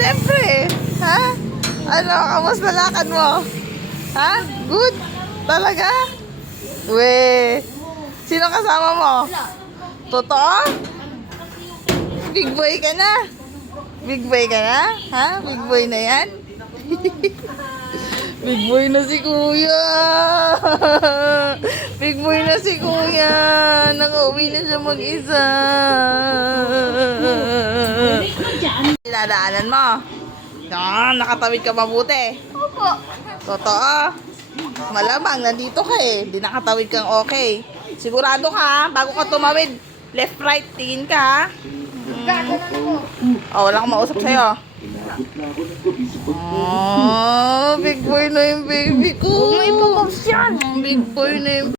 Siyempre. Ha? Ano, kamusta lakad mo? Ha? Good? Talaga? We. Sino kasama mo? Totoo? Big boy ka na? Big boy ka na? Ha? Big boy na yan? Big boy na si Kuya! Big boy na si Kuya! Nakauwi na siya mag-isa! Dinadaanan mo? Yan, nakatawid ka mabuti. Opo. Totoo? Malamang, nandito ka eh. Di nakatawid kang okay. Sigurado ka, bago ka tumawid, left, right, tingin ka ha? Gaganan ko. Oh, wala akong mausap sa'yo. Oh, big boy na yung baby ko. May pupos yan. Big boy na yung